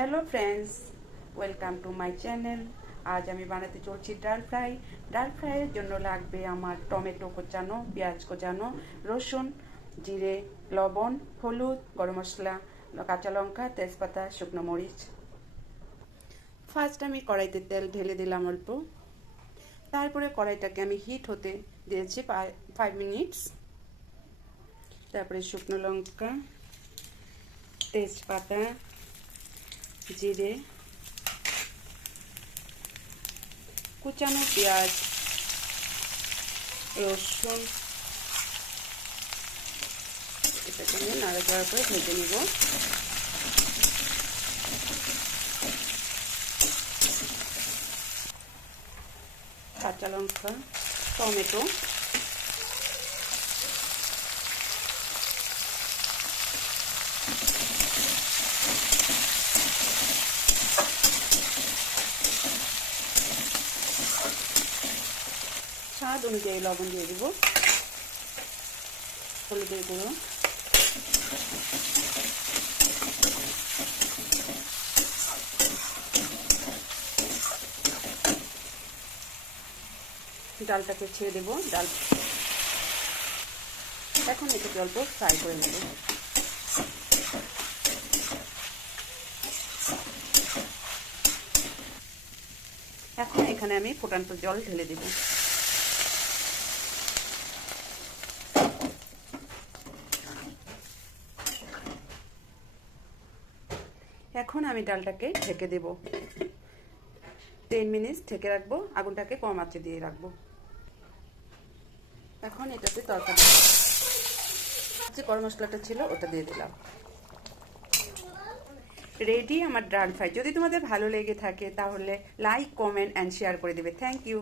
Hello friends, welcome to my channel. আজ আমি বানাতে চলছি ডাল ফ্রাই। ডাল ফ্রাইয়ের জন্য লাগবে আমার টমেটো কোচানো, পেঁয়াজ কোচানো, রসুন, জিরে, লবণ, হলুদ, গরম মশলা, কাঁচা লঙ্কা, তেজপাতা, শুকনো মরিচ। ফার্স্ট আমি কড়াইতে তেল ঢেলে দিলাম অল্প। তারপরে কড়াইটাকে আমি হিট হতে দিয়েছি 5 মিনিটস। তারপরে শুকনো লঙ্কা, তেজপাতা, জিরে, কুচানো পেঁয়াজ, রসুন, এটাকে নিয়ে নাড়াচাড়া করে ভেজে নিব। কাঁচা লঙ্কা, টমেটো, স্বাদ অনুযায়ী লবণ দিয়ে দিব, হলুদের গুঁড়ো, ডালটাকে ছেড়ে দেব। ডাল এখন এটাকে অল্প ফ্রাই করে নেব। এখন এখানে আমি ফুটান্ত জল ঢেলে দেব। এখন আমি ডালটাকে ঢেকে দেব। 10 মিনিট ঢেকে রাখবো, আগুনটাকে কম আঁচে দিয়ে রাখবো। এখন এটাতে তরকারি যে গরম মশলাটা ছিল ওটা দিয়ে দিলাম। রেডি আমার ডাল ফ্রাই। যদি তোমাদের ভালো লেগে থাকে তাহলে লাইক, কমেন্ট অ্যান্ড শেয়ার করে দেবে। Thank you.